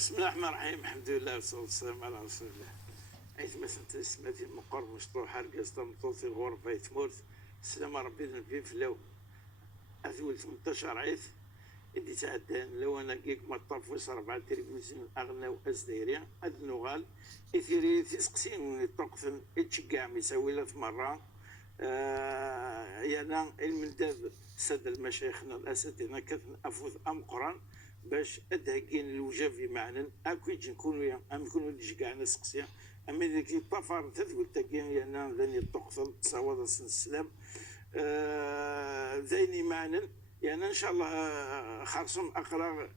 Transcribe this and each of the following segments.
بسم الله الرحمن الرحيم. الحمد لله والصلاة والسلام على رسول الله. عيث مثلا تسماتي مقر مشروع حرقة مطوطي الغرفة يتموت السلام ربي نبي في اللو أثول 18 عيث إدي تعدان لو أنا كيك مطاف ويص 4 تلفزيون أغنى وأزديريا أدنوغال إثيري تسقسين من الطقثن إتشقع مساوي 3 مرة. يعني المنداب سد المشايخنا الأساتذة كثن أفوذ أم قران باش ادهكين الوجافي معنا اكيد نكونوا نكونوا كاع نسقسيا اما ذيك الطفر تثبت تاكين يعني ذاني الطقثل تصاوض السلام ذيني معنا يعني ان شاء الله خرصم اقرا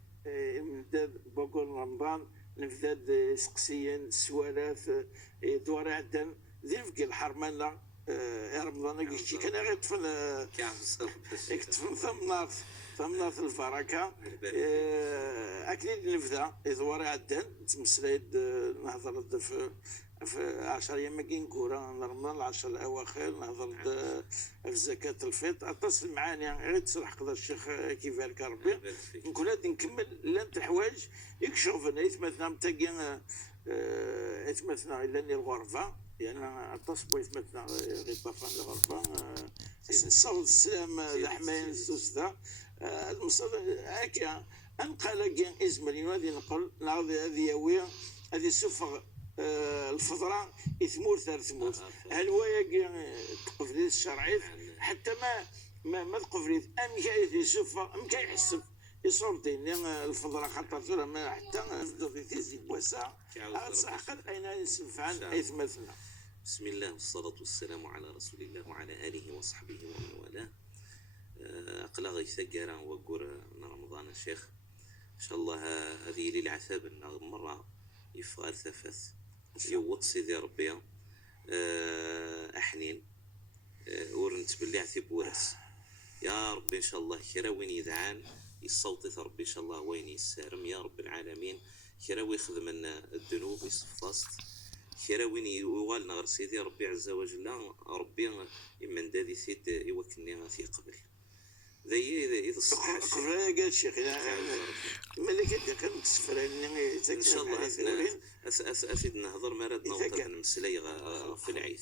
من بوكول رمضان نفذاد سقسيا سوالات دوار عدن ذيك الحرمانه رمضان كيشي كان غير طفل يكتفن ثم في الفركه اكيد نفذا اذوار عدن تمسلايد نهضر في 10 ايام كاين كوره رمضان 10 الاواخر نهضر في زكاه الفطر اتصل معاني غير تسرح قدر الشيخ كيف لك ربي نكون غادي نكمل لانت حوايج يكشفنا يتمثل متاكين يتمثل الا الغرفه يعني التصبو يتمثل غير طفان الغرفه الصوت السلام الحماين السوسته المصطلح هكا انقل كان ازمري غادي نقول ناضي هذه يويه هذه سفر الفضراء يثمور ثمور هل ويا تقفليت الشرعي حتى ما تقفليت ام كاين يسفر ام كاين يحسب يصور ديني الفضراء خاطر زرا ما حتى في تيزي بوسا صح قد اين ينسفعن اي مثلنا. بسم الله والصلاة والسلام على رسول الله وعلى آله وصحبه ومن والاه. أقلا غيثقرا وقور رمضان الشيخ إن شاء الله هذه ليلة عذاب مرة يفغال ثفث يوط سيدي ربي أحنين ورنت باللي عثب ورس يا ربي إن شاء الله كرا وين يذعان يصوتي ربي إن شاء الله وين يسارم يا رب العالمين كرا ويخدم الذنوب يصفصت كرا وين يوالنا غير سيدي ربي عز وجل ربي من دادي سيد يوكلني في قبل ذي الصحة قبل قال الشيخ ملك كان تسفرني ان شاء الله اسيد نهضر مراد نوضر نمسلي في العيد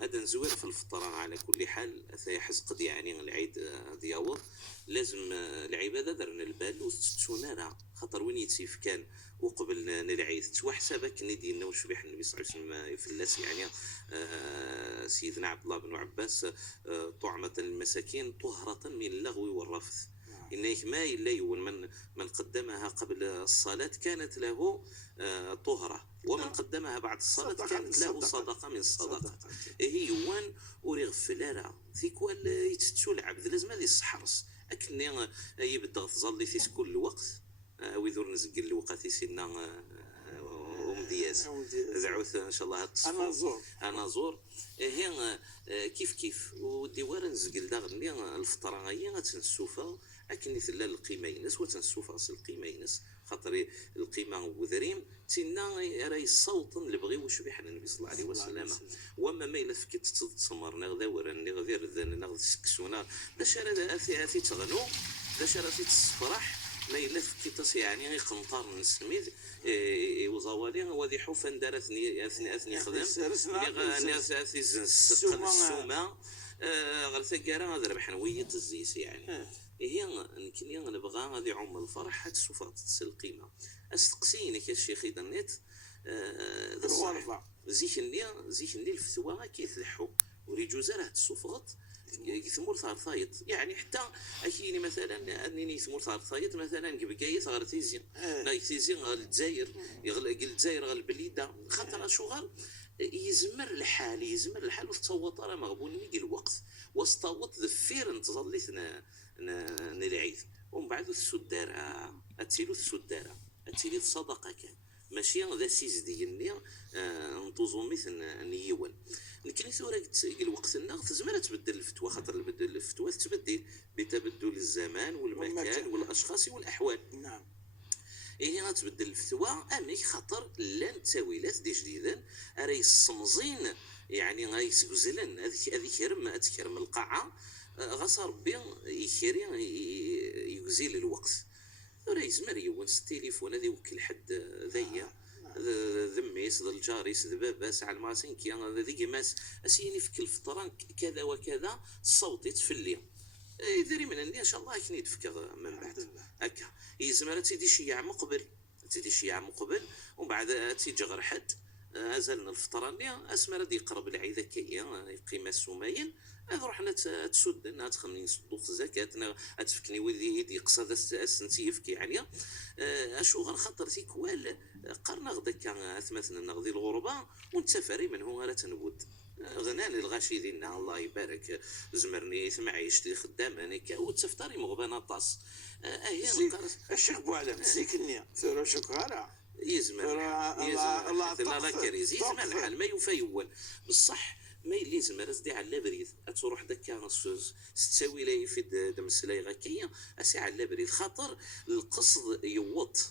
هذا نزوير في الفطره على كل حال يحز قد يعني العيد دياور لازم العباده درنا البال وتسونارا خاطر وين يتسيف كان وقبل العيد توا حسابك ندينا وشبيح النبي صلى الله عليه وسلم يفلس يعني سيدنا عبد الله بن عباس طعمه المساكين طهره من اللغو والرفث إنك ما يليون من قدمها قبل الصلاة كانت له طهرة ومن قدمها بعد الصلاة كانت له صدقة من الصدقة هي يوان وريغ فلارة ثيكوال يتسو العبد لازم هذه الصحرس أكني يبدأ تظلي في كل الوقت ويذور نزقل الوقت سينا ومدياز دعوت ان شاء الله انا زور هي كيف وديوار نزقل داغني الفطره هي تنسوفا لكن ثلا القيمه ينس وتنسوفا القيمه ينس خاطر القيمه وذريم تينا راهي الصوت اللي بغي وشبيح النبي صلى الله عليه وسلم وما ما الا فكت تصمرنا غدا وراني غير ذننا غد سكسونا باش راه اثي تغنو باش راه تصفرح ما إلا فكيتاس يعني قنطار نسميد وزوالي وذي حوفا دارتني اثني خدم ناس اثي السومه غير ثقاره هذا ربح نويت الزيس يعني هي يمكن نبغى غادي عم الفرح تسوفات القيمه استقسينك يا الشيخ اذا نيت الغرفه زيكني الفتوى كيتلحوا وريجوزاره الصفات يثمر ثارثايط يعني حتى اكيني مثلا انني يثمر ثارثايط مثلا كبكايت غير تيزي لا تيزي غير الجزائر الجزائر غير البليده خاطر شغل يزمر الحال وتصوت راه مغبون يجي الوقت واستوط ذفير نتظليت العيد ومن بعد السداره اتيلو السداره اتيلي الصدقه كان ماشي ذا سيز ديالني نطوزو مثل نيوان لكن ثورة الوقت النغ تزمر تبدل الفتوى خاطر الفتوى تبدل بتبدل الزمان والمكان والاشخاص والاحوال نعم هنا تبدل الفتوى اميك خاطر لان تاويلات دي جديدا راهي الصمزين يعني غيسكزلن هذيك كرم القاعه غاص ربي يكري يغزيل الوقت راه يزمر يونس التليفون هذا يوكل حد ذيا ذميس ذا الجاريس ذا باباس على الماسين كي انا ذيك ماس اسيني في كل فتره كذا وكذا الصوت يتفلي يدري من ان شاء الله كني يدفك من بعد هكا يزمر تيدي شيع مقبل ومن بعد تيجي غير حد ازلنا الفطره نيا اسمر دي يقرب العيد كيا يقيم السماين هذا رحنا تسد انها تخليني نصدق الزكاه تفكني ولدي يدي قصد السنتي يفكي يعني اشو غير خاطر تيكوال قرنا غدا كان مثلا نغذي الغربه ونتسافري من هو راه تنبود غناني الغاشي ديالنا الله يبارك زمرني معيشتي خدامه هكا وتفطري مغبانه طاس هي الشيخ بوعلم سيكني ثورة شكرا يزمر الله كريز يزمر الحال ما يفيول بصح ما اللي زمر دي على بريد تروح دكا تساوي لي في دمسلاي غاكيا اسي على بريد خاطر القصد يوط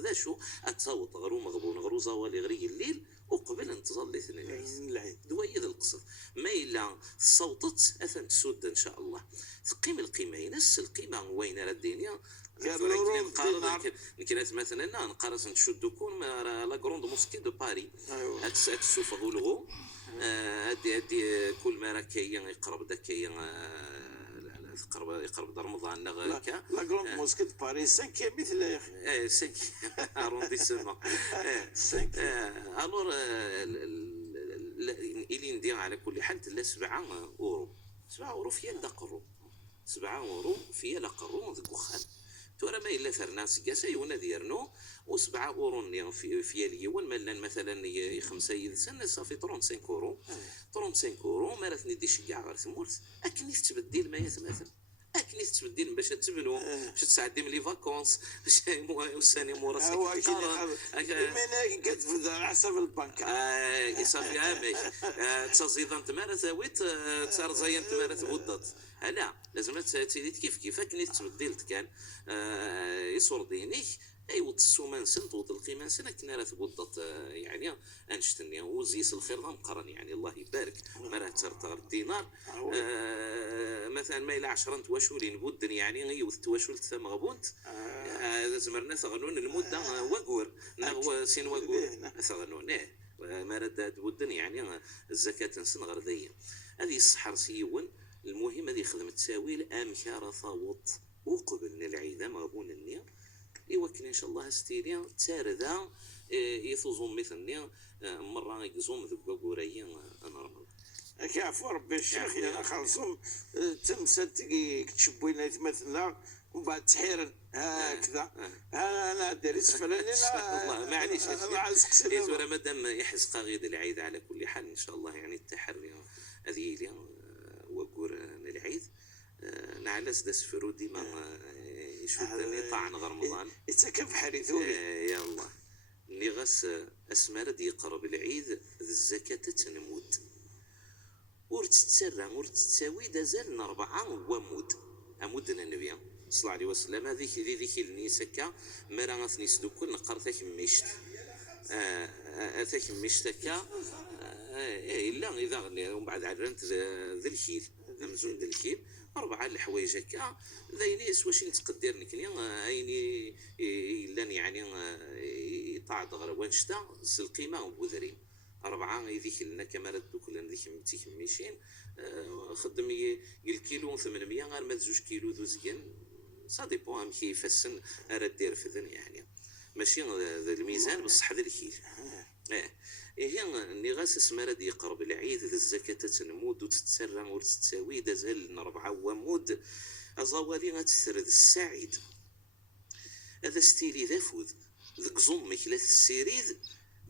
ذا شو اتصوت غرو مغبون غرو زوالي غري الليل وقبل ان تصلي العيد دويد القصد ما الا صوتت اثن تسود ان شاء الله تقيم القيمه ينس القيمه وين راه الدنيا كانت مثلا نقارس نشدو كون لا كروند موسكي دو باري تسوف غولغو هادي كل ما راه كاين يقرب داكاين يقرب رمضان هكا لا كروند موسكي دو باري 5 مثل يا اخي 5 ارونديسمون الور اللي ندير على كل حال تلا 7 اورو في الدقرو 7 اورو في لقرو ذك وخان تورا ما الا فرناس كاسا يونا ديالنا و7 اورو في اليوم مالا مثلا 5 يدسن صافي 35 اورو ما راه ندي شي كاع غير ثمورت اكني تبدل ما يتماثل اكني تبدل باش تبنوا باش تسعدي من لي فاكونس باش وساني موراسك من كتبدا على حسب البنك صافي ماشي تصيد انت ما ثاويت تصار زي انت ما تبدت لا لازم تزيد كيف كني تبدلت كان يصور دينيك ايوا السومان سنت وتلقي سنه كنا راه تبدت يعني انشتني وزيس الخير مقرن يعني الله يبارك ما راه ترتغر الدينار مثلا ما الى 10 تواشولين بودن يعني يوث تواشول ثم غبونت زمرنا ثغنون المده وقور نغو سين وقور ثغنون ما رد بودن يعني الزكاه تنسن غير ذي هذه الصحر سيون المهم هذه خدمه تساويل امشار ثاوط وقبلنا العيد ما غبون النية يوكل ان شاء الله ستيريا تاردا يثوزون مثلني مره يزوم ذوك قوريا نورمال كعفو ربي الشيخ يا خلصهم تمسد تشبوينا مثلا ومن بعد تحيرن هكذا انا داريت فلاني الله معليش يا مادام يحس قاغيد العيد على كل حال ان شاء الله يعني التحري هذه اليوم وقور العيد نعلس داس فرودي ما يشوفني طعن غير رمضان يتكف حريثوني يا الله اللي غاس اسمار دي يقرب العيد الزكاه تنمود ورتتسرى ورتتساوي دازال 4 ومود امودنا النبي صلى الله عليه وسلم هذيك النيسكا ما راه غاثنيس دوكل نقرتك ميشت اتاك ميشتكا الا اذا ومن بعد عرنت ذا الكيل مزون ذا الكيل 4 الحوايج هكا ذاينيس واش نتقدر نكني عيني الا يعني طاعد غير وانشتا القيمه وبوذريم 4 يذيك لنا كما ردوك لنا ذيك متيك ميشين خدم الكيلو 800 غير ما 2 كيلو ذو زكان سا ديبون ام كيف السن راه دير في ذن يعني ماشي الميزان بصح ذا الكيل هي اللي غاس اسمها دي يقرب العيد الزكاه تنمود وتتسرى وتتساوي دازال 4 ومود ازوالي غتسرد السعيد هذا ستيلي ذافود ذك زمك لا السيريد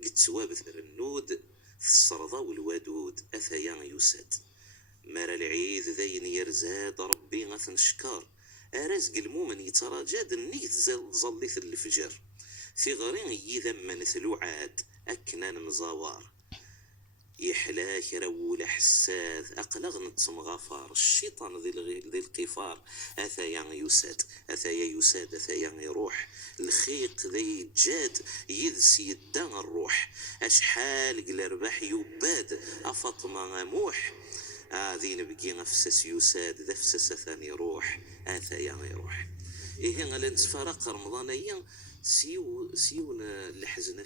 قد توابث النود في الصرضة والودود أثيا يساد مار العيد ذين يرزاد ربي غثنشكار أرزق المؤمن يتراجاد النيت ظليث الفجر في غرين يذمن ثلوعاد أكنان مزوار يحلاك رول حساث أقلغ نتمغفار الشيطان ذي القفار أثيا يساد أثيا يروح الخيق ذي جاد يذس يدان الروح أشحال قل رباح يباد أفاطمة موح ذي نبقي نفسس يساد ذفسس ثاني روح أثيا يروح إيه على نتفارق رمضانيا سيو الحزن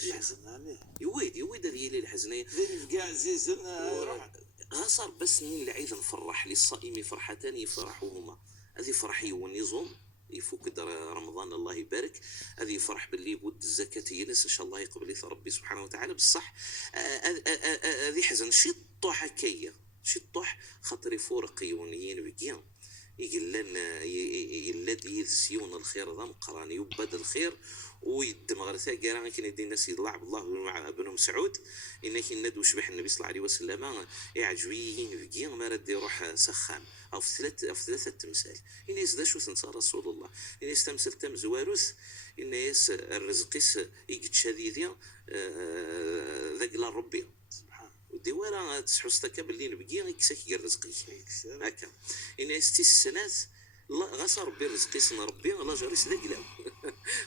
يويد هذه اللي الحزنية ذي كاع عزيز روح غصر بس من العيد نفرح للصائم فرحتان يفرحوهما. هذه فرح يونيزهم يفوك رمضان الله يبارك. هذه يفرح باللي بود الزكاة ينس ان شاء الله يقبل ربي سبحانه وتعالى. بصح هذه حزن شي طوح هكايا شي طوح خاطر يفورق يونيين بكيا يقلن يلدي يسيون الخير ذا مقراني يبد الخير ويدم غرسا كان كاين يدي الناس يلعب الله مع ابن مسعود انك ندو شبح النبي صلى الله عليه وسلم يعجبين بكيا ما رد يروح سخان او في ثلاثه تمثال الناس ذا شو تنسى رسول الله الناس تمثل تم زواروس الناس الرزقيس يجد شديديا ذاك لا ربي وديوارا تحسطك باللي نبقي كساك الرزقي هكا الناس السنات غصر برزقي سن ربي الله جريس ذاك لا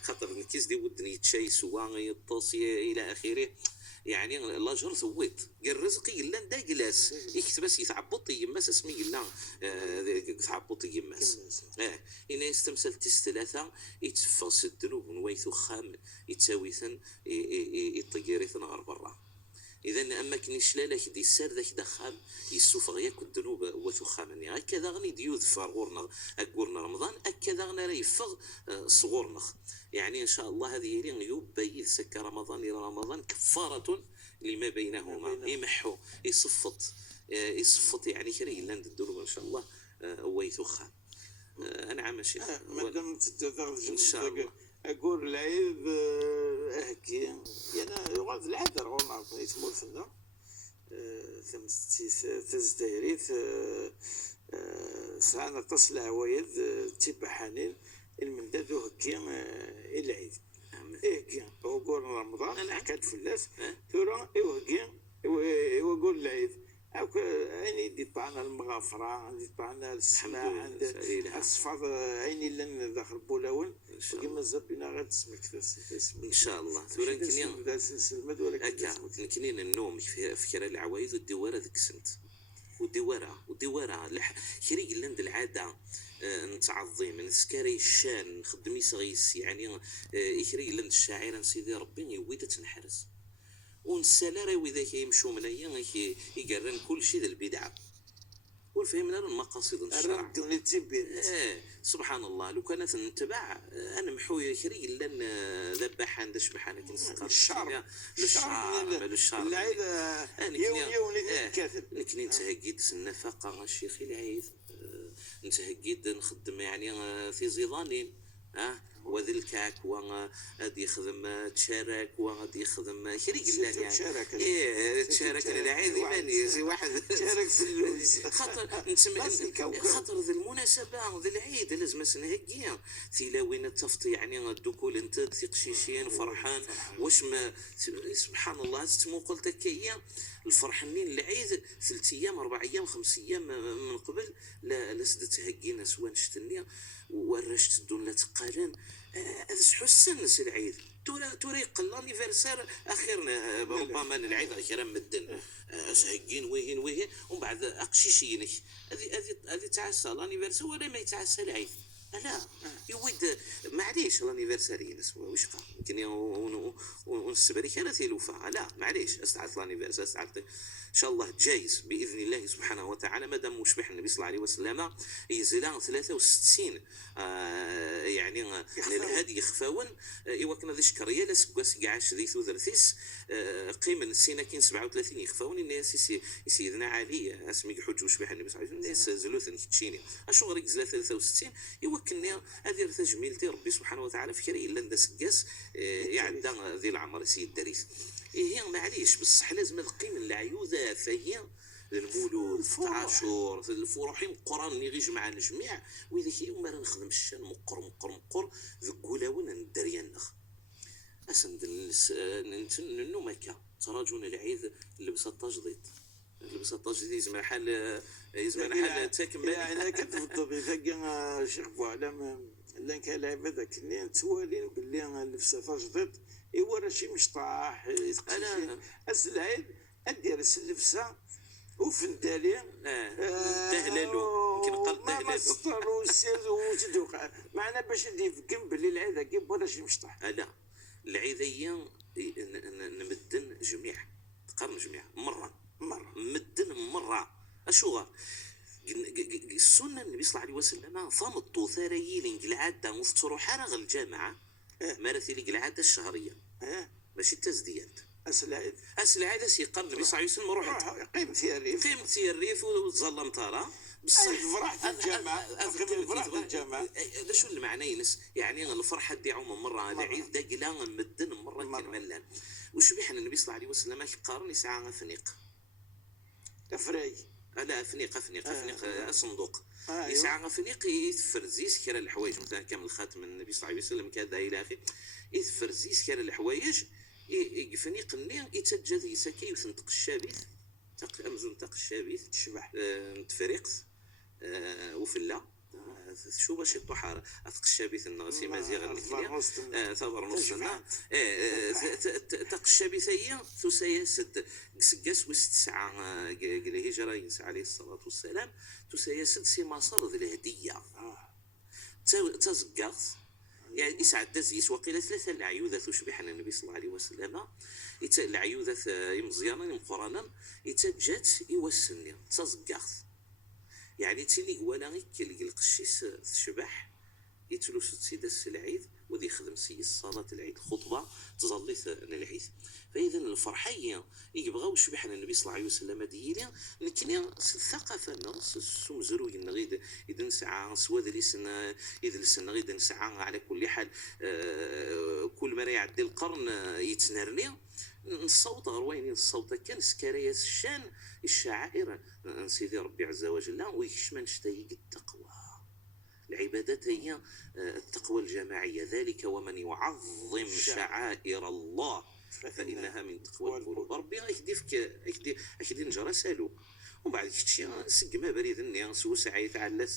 خاطر الكيس دي ودني يتشاي سوا يطوسي الى اخره يعني الله جر ثويت قال رزقي الا دا جلاس يكتب بس يتعبط يماس اسمي الا يتعبط يماس انا يستمثل ثلاثه يتفصل الذنوب ويثو خام يتساوي ثن يطيري ثن برا. إذا أما كني شلالك دي سار ذاك دخام يسوفغ ياك الذنوب وثخامني هكذا غني ديوذ فغورنا أقولنا رمضان هكذا غني ريفغ صغورنا يعني إن شاء الله هذه يوب بيذ سك رمضان إلى رمضان كفارة لما بينهما يمحو يصفط يعني كري لاند الذنوب إن شاء الله ويثخام أنا عام شيء ما دمت إن شاء الله أقول العيب هكي يعني يغاد العذر غورنا يسمو الفنة تزدهريث سانا تصل عوايد تبع حنين المنداد هكي العيد هكي وقول رمضان حكات فلاس ثورا هكي وقول العيد عيني دي طعنا المغافرة عندي طعنا السماع عند الصفاض عيني لن داخل بولاون وكما زبينا غير تسمك ان شاء الله ثورا كنين النوم فكرة العوايد والدوارة ذيك سنت ودوارة شريك لند العادة نتعظيم نسكاري الشان نخدمي صغيس يعني يشري لند الشاعر سيدي ربي يويد تنحرس ونسالاري وإذا يمشوا من أيام يقرن كل شيء ذا البدعة والفهمنا المقاصد الشرع سبحان الله لو كانت نتبع أنا محوي شري لأن ذبح عند شبحانة الشعر لكن نتهجد النفقة الشيخ العيد نتهجد نخدم يعني في زيضانين وذي الكعك وغادي يخدم تشارك وغادي يخدم شريك الله يعني تشارك العيد ماني واحد تشارك في اللوز خاطر ذي المناسبة ذي العيد لازم نهجيها تلاوين التفطي يعني الدخول انت تقشيشين فرحان واش ما سبحان الله تمو قلت كيا الفرحانين العيد 3 أيام 4 أيام 5 أيام من قبل لا سدت هجينا سوا نشتني ورشت الدولة تقالن هذا حسن نس العيد توريق الانيفرسير اخيرا ربما العيد اخيرا مدن هجين وين ومن بعد اقشيشينك هذه تعسى الانيفرسير ولا ما يتعسى العيد لا يود معليش الانيفرساري نسوا واش قال يمكن ونسبريك انا ثلوفه لا معليش استعرض الانيفرسار استعرض ان شاء الله جايز باذن الله سبحانه وتعالى مادام مشبح النبي صلى الله عليه وسلم يزلا 63 يعني الهادي يخفاون ايوا كنا ذي شكريه لا سكواس كاعش ذي ثوثرثيس قيمه السنه كاين 37 يخفاون الناس سيدنا علي اسمي حج وشبح النبي صلى الله عليه وسلم الناس زلوث نكتشيني اشو غير زلا 63 ايوا كنا هذه تجميلتي ربي سبحانه وتعالى في كري الا ندس كاس يعدى ذي العمر سيد دريس هي معليش بصح لازم القيمه العيوذه فهي المولود التعاشر الفروحين القران اللي يجمع الجميع وذاك يوم راه نخدم الشان مقر ذوك قلاون ندري النخ اسند النوم هكا تراجون العيد لبس التجديد يزمع حال تاكم انا كتفضل بذاك شيخ بوعلم لان كان لعب هذاك اللي توالين باللي لبسه تجديد ايوا راه شي مشطاح انا العيد ادير اللبسه وفندالين تهللوا يمكن قال ما مسطر والسير وتدوق معنا باش ندير في جنب اللي العيد كيب ولا شي مشطح. لا العيدية نمدن جميع تقارن جميع مرة مدن مرة أشوغا السنة النبي صلى الله عليه وسلم ثمطو ثريين العادة مفطرو حرغ الجامعة مارثي العادة الشهرية ماشي التزديات العادة سيقال النبي صلى الله عليه وسلم روح قيم في الريف وتظلم ترى بصح فرحت الجامعة هذا شو المعنى ينس يعني الفرحة ديعو من مرة العيد دا قلا مدن مرة كرملان وشو بيحن النبي صلى الله عليه وسلم قارن يسعى فنيق تفري لا فنيق صندوق يسعى فنيق يتفرزيس كرا الحوايج مثلا كامل خاتم النبي صلى الله عليه وسلم كذا الى اخره يتفرزيس كرا الحوايج فنيق النير يتجد يسكي وثنطق الشابيث تق امزون تق الشابيث تشبح تفريقس وفلا شو باش الطحارة أثق الشابيث النغسي مازيغ الكلية ثابر نصنا تق الشابيثية تسياسد قسقس وستسعة قل هجرة ينسى عليه الصلاة والسلام تسياسد سي مصر ذي الهدية تزقاث يعني يسعد دزيس وقيل ثلاثة العيوذة تشبح النبي صلى الله عليه وسلم العيوذة يمزيانا يمقرانا يتجات يوسني تزقاث يعني تيلي ولا غير كي القشيس تشبح يتلوس تسيدس العيد وذي يخدم سي الصلاة العيد الخطبة تظلي العيد فإذا الفرحية يبغاو يشبح النبي صلى الله عليه وسلم ديالي لكن الثقافة ناس سمزرو ينغيد إذا نسعى سواد لسنا إذا لسنا غيد نسعى على كل حال كل ما يعدي القرن يتنرني الصوت غرويني الصوت كان سكرية الشان الشعائر سيدي ربي عز وجل ويشمن شتايق التقوى العبادات هي التقوى الجماعية ذلك ومن يعظم شعائر الله فإنها من تقوى القلوب ربي أكدي نجرى سالو وبعد كتشي سقما بريد النيا سوس عيث على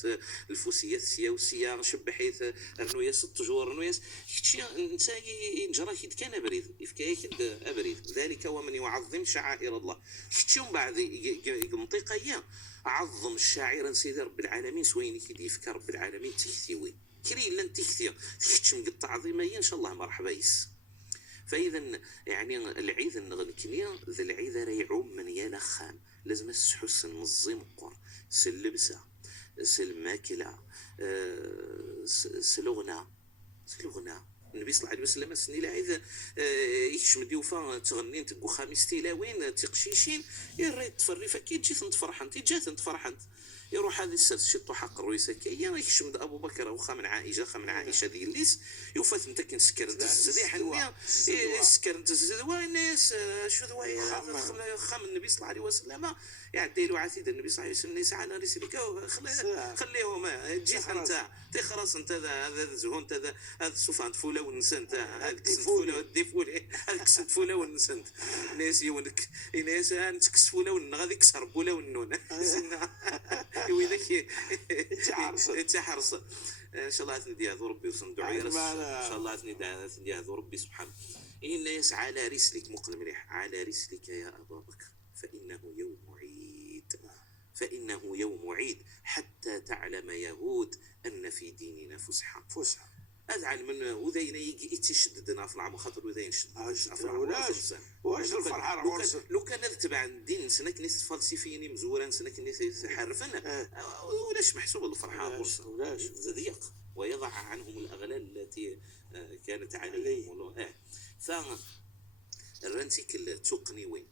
الفوسيات السياوسية شبحيث رنويا 6 شهور رنويا كتشي نساي نجرى كيد كان بريد يفكاك أبريد ذلك ومن يعظم شعائر الله كتشي بعد منطقية عظم الشاعر سيدي رب العالمين سوين كيدي يفكر رب العالمين تكثيوي كري لن تكثي تكتشم قد تعظيميا إن شاء الله مرحبا يس فإذا يعني العيد النغنكنيا ذا العيد راه يعوم من يلخام لازم السحس نمزي مقر سلبسة سلماكلة سلغنا النبي صلى الله عليه وسلم سني العيد يشم ديوفا تغنين تقو خميس تيلاوين تقشيشين يريد تفرفا كي تجي تفرحن جات تفرحن يروح هذه السرس شطو حق الرئيسة كي يشم أبو بكر وخا من عائشة ذي الليس يوفات انت كن سكرت الزديح النيا سكرت الزدوانيس شو ذوايا خام النبي صلى الله عليه وسلم يعدي له عثيد النبي صلى الله عليه وسلم يسعى على رسلك خليهم جيت انت خلاص انت هذا زهون هذا سفان فوله ونسنت هذا فوله الدفول هذا كسد فوله ونسنت ناس يونك ناس انت كسفوله ون غادي كسر بوله والنون ويدك تحرص ان شاء الله تندي هذا ربي وصندوق ان شاء الله تندي هذا ربي سبحانه الناس على رسلك مقل مليح على رسلك يا ابا بكر فإنه يوم عيد حتى تعلم يهود أن في ديننا فسحة أزعل من وذين يجي يتشددنا في العام خاطر وذين يشددنا واش الفرحة لو كان نتبع الدين سنك ناس فلسفيين مزورا سنك ناس حرفنا ولاش محسوب الفرحة ولاش ضيق ويضع عنهم الأغلال التي كانت عليهم الرنتيك التقني وين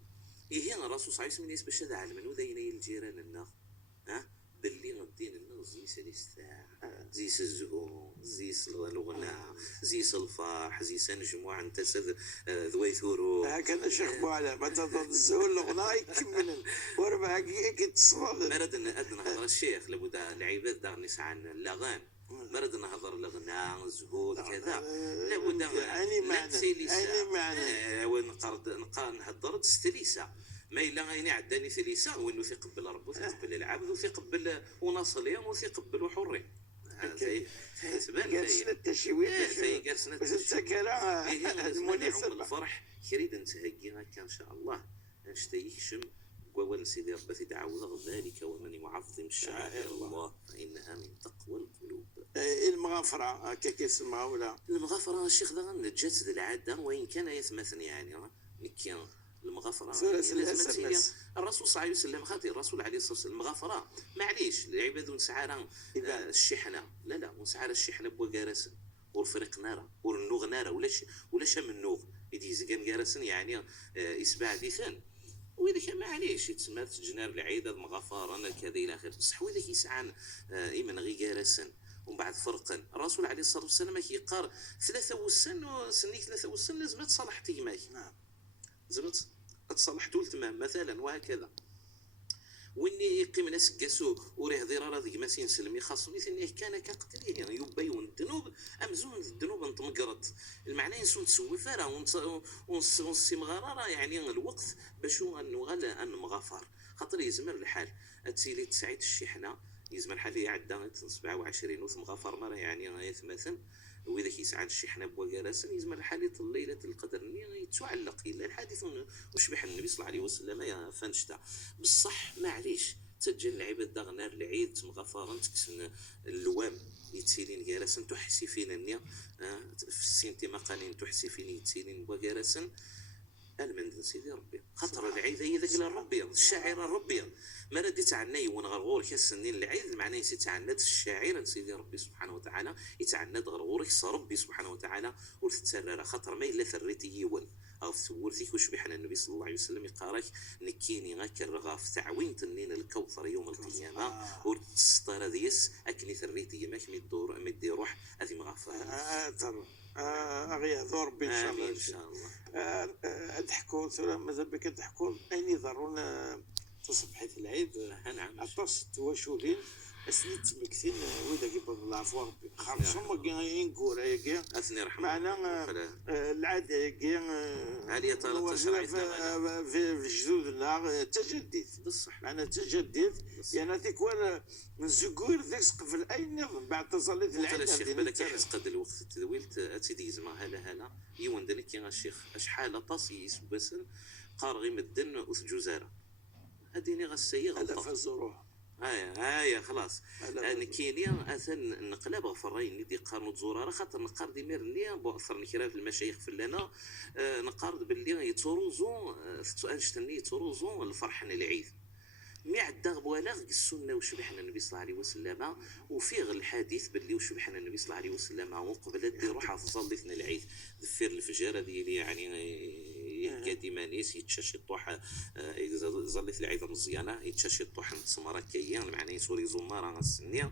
هنا الرسول صلى الله عليه وسلم باش هذا علم انه ذين الجيران النار باللي الدين النار زيس الاستاع زيس الزهور زيس الغنى زيس الفرح زيس نجمع انت ذوي ثورو هكذا شيخ بوعلا ما تضل الزهور الغنى يكمل وربع يتصفى مرد ادنا هذا الشيخ لابد العباد دار نسعى اللغان مرد نهضر لغنى زهود كذا لابد اني معنى ونقارن نهضر تستليسه ما إلا غيني عداني ثليسة وإنه يقبل ربه ويقبل العبد ويقبل ونصلي ويقبل حري تبان التشويق بس المناسبة الفرح يريد نتهجي هكا إن شاء الله نشتي يشم قوال سيدي ربي تعاود ذلك ومن يعظم شعائر الله فإنها من تقوى القلوب. المغافرة كيف يسمى ولا المغافرة الشيخ ذا نجات ذا العادة وإن كان يثمثني يعني نكيان المغافرة الرسول صلى الله عليه وسلم خاطر الرسول عليه الصلاة والسلام المغافرة معليش العباد ونسعى الشحنة لا ونسعى الشحنة بوكارس والفريق نارا والنوغ نارا ولا شام النوغ يدي زكان كارسن يعني يسبع ديثان وإذا كان معليش يتسمى جنار العيدة المغافرة أنا كذا إلى آخره بصح وإذا كيسعى إيمن غي كارسن ومن بعد فرقا الرسول عليه الصلاة والسلام كيقار 3 وسن سنيك 3 وسن لازم تصلح تيماك نعم لازم تصلح دول تمام مثلا وهكذا وإني يقيم ناس قاسو وريه ضرارة ذي مسين سلمي خاصني ثاني كان كقتليه يعني يبين الذنوب أمزون الذنوب انتمقرت المعنى ينسون تسوي فرا ونسي مغاررة يعني الوقت باش أنه غلا أن مغافر خاطر يزمر الحال أتسيلي تسعيد الشحنة يزمر الحال يعدى 27 وثم غفر مرة يعني يثمثن وإذا كيسعى الشحنة بوكارسن يزمر الحال يطل ليلة القدر يتعلق إلا الحديث وشبح النبي صلى الله عليه وسلم يا فانشتا بصح معليش تسجل العباد دغنار العيد مغفرا تكسن اللوام يتسيلين كارسن تحسي فينا النيا في السنتي مقالين تحسي فيني يتسيلين بوكارسن المنزل سيدي ربي خاطر العيد هي ذاك الربي الشاعر الربي ما رديت عني ونغرغور كالسنين العيد معناه يتعنت الشاعر سيدي ربي سبحانه وتعالى يتعنت غرغور يخص ربي سبحانه وتعالى وتتسرر خاطر ما الا ثريتي يون او ثورتك وشبحنا النبي صلى الله عليه وسلم يقارك نكيني غاك الرغاف تعوين تنين الكوثر يوم القيامه وتستر ديس اكني ثريتي ماك مدي روح هذه مغفره أغيا ذور ربي إن شاء الله إن شاء الله أضحكوا ماذا بك تضحكوا أين يضرون تصبحت العيد نعم عطاس تواشولين أسنيت مكثين وإذا جيبوا العفو ربي خرجهم كاين كورا يا أثني رحمة معنا العادة يا عالية 13 في جدودنا تجدد بصح معنا تجدد يعني هذيك وانا الزكور ذاك قبل أي نظام بعد تصليت العيد الشيخ بالك يحس قد الوقت التدويل أتيدي زما هلا يوندنك يا الشيخ أشحال طاسي بسن قارغي مدن وثجوزارة هديني غسية غلطة هذا فزروها هايا خلاص انا كاينيا اثن نقلب غفرين ندي قارنو زراره خاطر نقار دي ميرنيا بأثر نكرا في المشايخ فلانا نقار باللي يتروزو انشتني يتروزو الفرحان العيد مي عدا بوالغ السنه وشبحنا النبي صلى الله عليه وسلم وفيه الحديث باللي وشبحنا النبي صلى الله عليه وسلم وقبل دي روح صليتنا العيد ذفير الفجر ديالي يعني قديما ناس يتشاشي الطوح زليت العيد مزيانه يتشاشي الطوح نتسمر كيان معناه يسوري زماره السنيه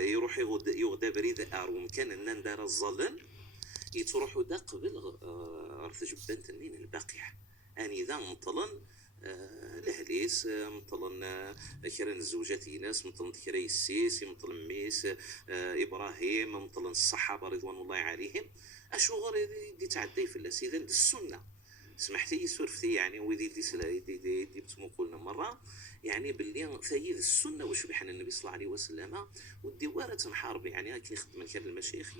يروح يغدا بريد اروم كان النندار الظلن يتروحوا دا قبل رث جبان تنين الباقيع اني ذا مطلن الهليس مطلن كران الزوجات ناس مطلن كراي السيس مطلن ميس ابراهيم مطلن الصحابه رضوان الله عليهم اشغل دي تعدي في السيده السنه سمحتي يسرفتي يعني ويدي دي بتمو قلنا مره يعني باللي ثايد السنه وشبحنا النبي صلى الله عليه وسلم والدواره تنحارب يعني كي يخدم كان المشايخ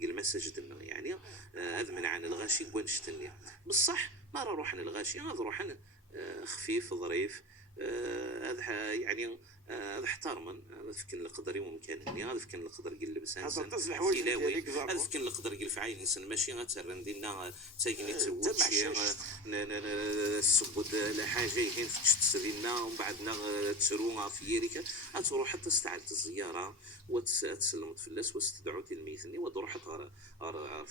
قال مساجد يعني هذا من عن الغاشي ونشتني بصح ما روحنا الغاشي هذا روحنا خفيف ظريف هذا يعني هذا احترما هذا فكن القدر يوم كان هذا فكن القدر قال لبس هذا تصلح وجهي هذا فكن القدر قال في عين انسان ماشي غترندينا تايني تسوت شي السبود لحاجه يهين تسرينا ومن بعدنا تسروها في يريك تروح حتى استعدت الزياره وتسلمت في الناس واستدعوا تلميذني وتروح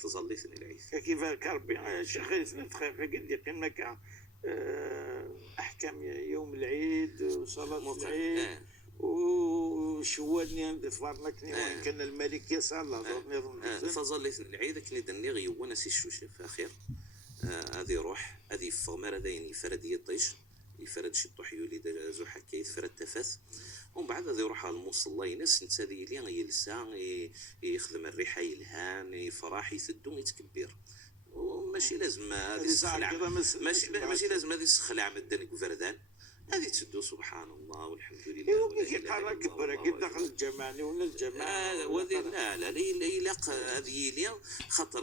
تصليتني العيد كيف كربي شيخ دقيقه قد قيمك أحكام يوم العيد وصلاة العيد وشوالني عند فارنكني وإن كان الملك يسأل فظلت العيد كني دني غيوانا سي الشوشة في أخير هذه روح هذه فغمرة داين يفرد يطيش يفرد شي طوحيو اللي زو حكا يفرد تفاث ومن بعد هذا يروح على المصلى ينس نتسادي لي يلسى يخدم الريحة يلهان يفرح يثدو يتكبر وماشي لازم هذه السخلعة ماشي لازم هذه السخلعة مدنك وفردان هذه تسدو سبحان الله والحمد لله ايوا ولا كي اله قرا الا كبر الله كي والله دخل الجماعه ولا الجماعه لا يلاق هذه ليا خاطر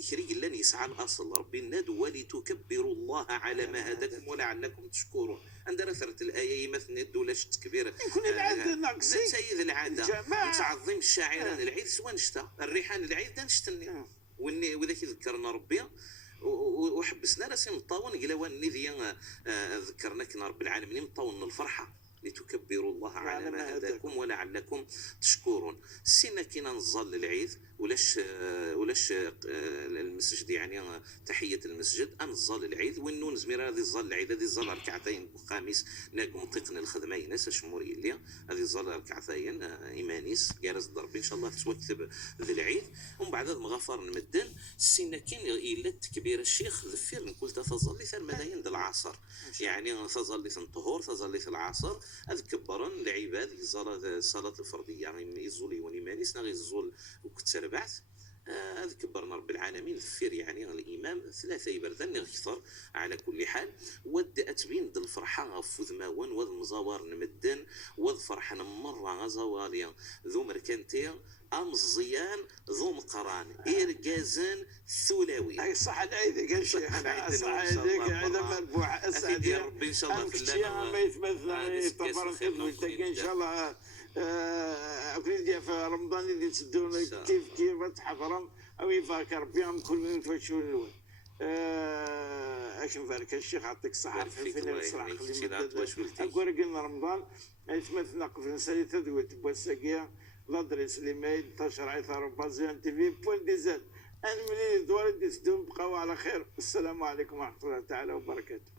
شري لن يسعى الاصل ربي نادوا ولتكبروا الله على ما هداكم ولعلكم تشكرون عندنا ثرت الايه مثلا ولا شت كبيره يكون العاده ناقصين سيد العاده الجماعة. وتعظيم الشاعران العيد سواء نشتا الريحان العيد دا نشتني وذاك ذكرنا ربي وحبسنا راسي مطاون قلا واني ذي ذكرناك رب العالمين مطاون الفرحه لتكبروا الله على ما هداكم ولعلكم تشكرون سينا كينا نظل العيد ولاش المسجد يعني تحيه المسجد انظل العيد وانو نزمير هذه الظل العيد هذه الظل ركعتين وخامس ناكم طيقنا الخدمه يناس شموري لي هذه الظل ركعتين ايمانيس جالس ضرب ان شاء الله تكتب ذي العيد ومن بعد مغفر نمدن سينا كين الا تكبير الشيخ ذفير نقول تظل ثال ملايين العصر يعني تظل في الطهور تظل في العصر اذكبرن العباد الصلاه الفرديه يعني يزولي ونيمانيس نغي الزول وكتر بعث كبرنا رب العالمين ذفير يعني الامام ثلاثه يبردن يكثر على كل حال ود اتبين ذ الفرحه غفوذ ماون وذ مزاور نمدن وذ فرحه مره غزواليا ذو مركنتي امزيان ذو مقران ارجازان ثلاوي اي صح العيد قال شيخ صح هذيك هذا مربوع اسعد يا ربي ان شاء الله في الله ما يتمثل تبارك الله ان شاء الله أكيد في رمضان اللي تسدون كيف تحضرهم أو يفارك ربي كل يتوشون الأول أش نفارك الشيخ يعطيك الصحة فينا الصراحة أقول قلنا رمضان يتمثل نقف نسالي تدوي تبوساقيا لادريس ليميل تشرع إثار بازيان تي في بوين ديزاد أنا من اللي دوار دي تسدون بقوا على خير. السلام عليكم ورحمة الله تعالى وبركاته.